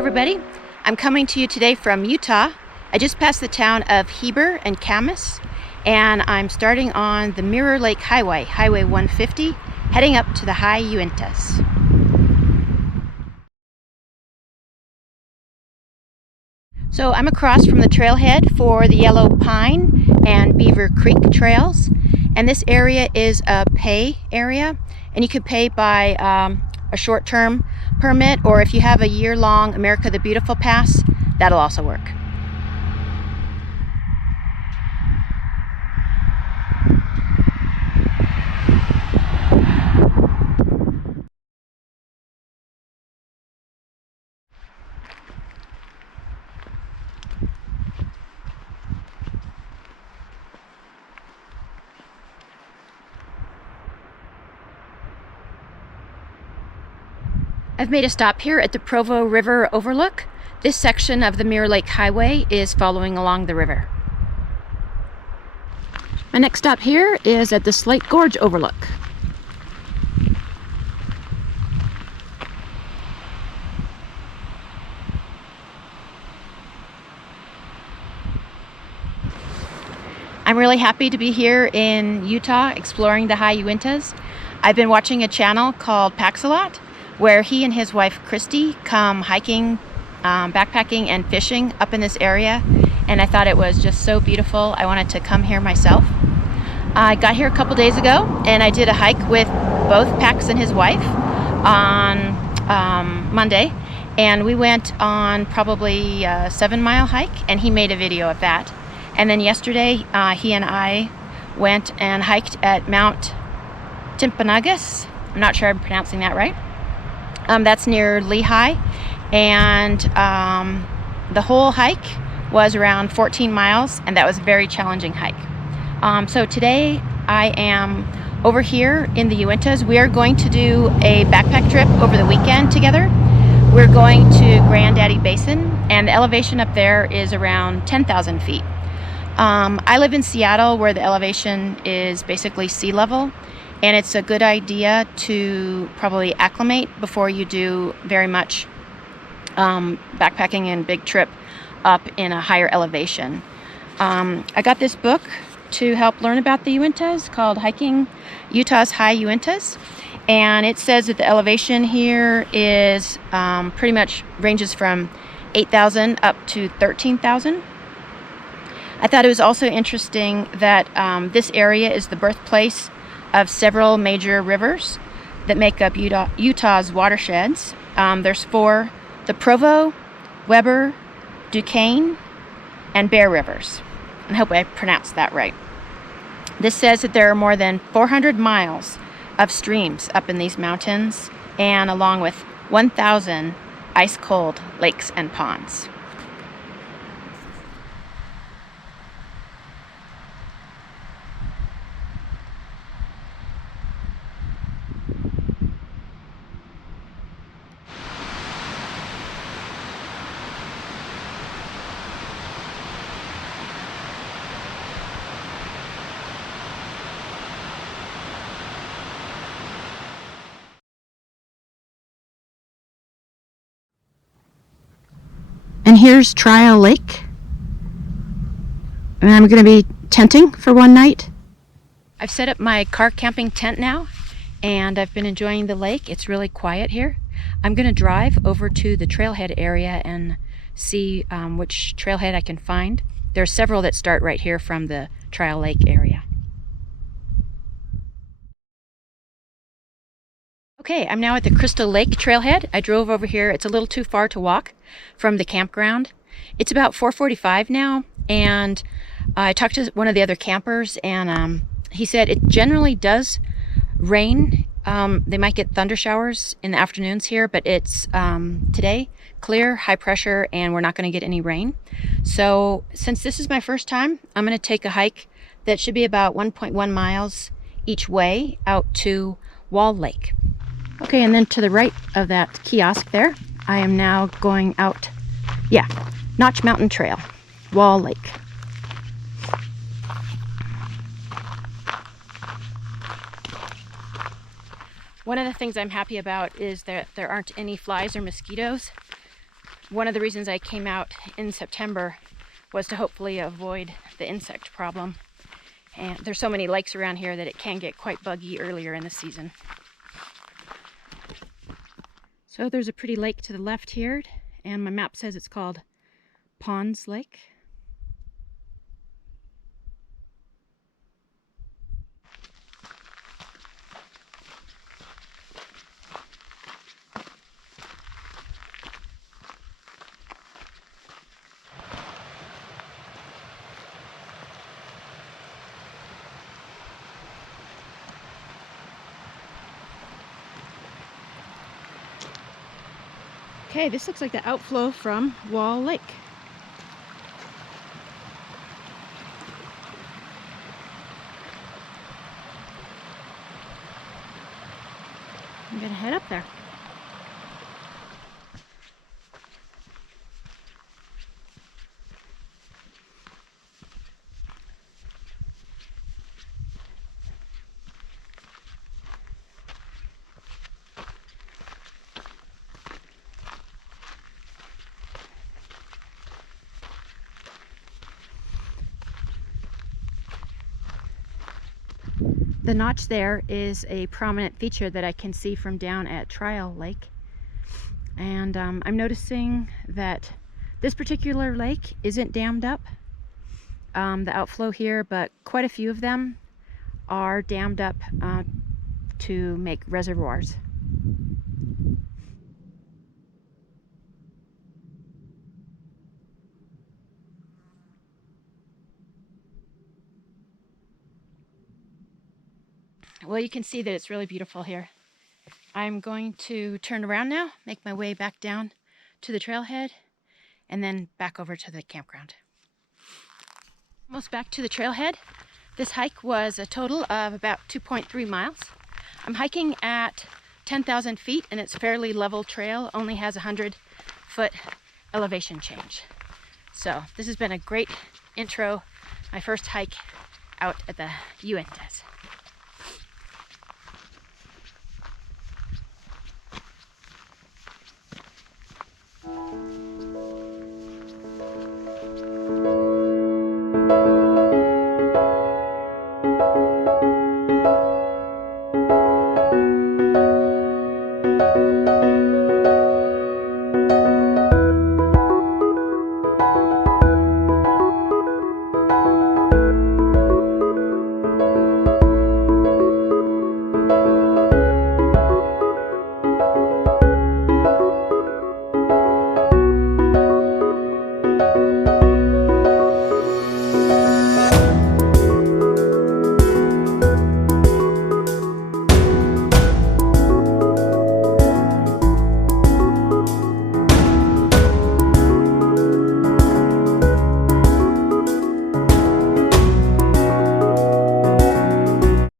everybody, I'm coming to you today from Utah. I just passed the town of Heber and Camas, and I'm starting on the Mirror Lake Highway, Highway 150, heading up to the High Uintas. So I'm across from the trailhead for the Yellow Pine and Beaver Creek trails, and this area is a pay area, and you can pay by a short-term permit, or if you have a year-long America the Beautiful pass, that'll also work. I've made a stop here at the Provo River Overlook. This section of the Mirror Lake Highway is following along the river. My next stop here is at the Slate Gorge Overlook. I'm really happy to be here in Utah exploring the High Uintas. I've been watching a channel called Pax-A-Lot, where he and his wife Christy come hiking, backpacking and fishing up in this area, and I thought it was just so beautiful. I wanted to come here myself. I got here a couple days ago and I did a hike with both Pax and his wife on Monday, and we went on probably a 7-mile hike, and he made a video of that. And then yesterday he and I went and hiked at Mount Timpanogos. I'm not sure I'm pronouncing that right. That's near Lehi, and the whole hike was around 14 miles, and that was a very challenging hike. So today I am over here in the Uintas. We are going to do a backpack trip over the weekend together. We're going to Granddaddy Basin, and the elevation up there is around 10,000 feet. I live in Seattle, where the elevation is basically sea level, and it's a good idea to probably acclimate before you do very much backpacking and big trip up in a higher elevation. I got this book to help learn about the Uintas called Hiking Utah's High Uintas, and it says that the elevation here is pretty much ranges from 8,000 up to 13,000. I thought it was also interesting that this area is the birthplace of several major rivers that make up Utah's watersheds. There's 4, the Provo, Weber, Duquesne, and Bear rivers. I hope I pronounced that right. This says that there are more than 400 miles of streams up in these mountains, and along with 1,000 ice-cold lakes and ponds. And here's Trial Lake, and I'm going to be tenting for one night. I've set up my car camping tent now, and I've been enjoying the lake. It's really quiet here. I'm going to drive over to the trailhead area and see which trailhead I can find. There are several that start right here from the Trial Lake area. Okay, I'm now at the Crystal Lake Trailhead. I drove over here. It's a little too far to walk from the campground. It's about 4:45 now, and I talked to one of the other campers, and he said it generally does rain. They might get thunder showers in the afternoons here, but it's today clear, high pressure, and we're not going to get any rain. So since this is my first time, I'm going to take a hike that should be about 1.1 miles each way out to Wall Lake. Okay, and then to the right of that kiosk there, I am now going out, Notch Mountain Trail, Wall Lake. One of the things I'm happy about is that there aren't any flies or mosquitoes One of the reasons I came out in September was to hopefully avoid the insect problem. And there's so many lakes around here that it can get quite buggy earlier in the season. So there's a pretty lake to the left here, and my map says it's called Ponds Lake. Okay, this looks like the outflow from Wall Lake. I'm gonna head up there. The notch there is a prominent feature that I can see from down at Trial Lake. And I'm noticing that this particular lake isn't dammed up, the outflow here, but quite a few of them are dammed up to make reservoirs. Well, you can see that it's really beautiful here. I'm going to turn around now, make my way back down to the trailhead, and then back over to the campground. Almost back to the trailhead. This hike was a total of about 2.3 miles. I'm hiking at 10,000 feet, and it's fairly level trail, only has a 100-foot elevation change. So this has been a great intro, my first hike out at the Uintas.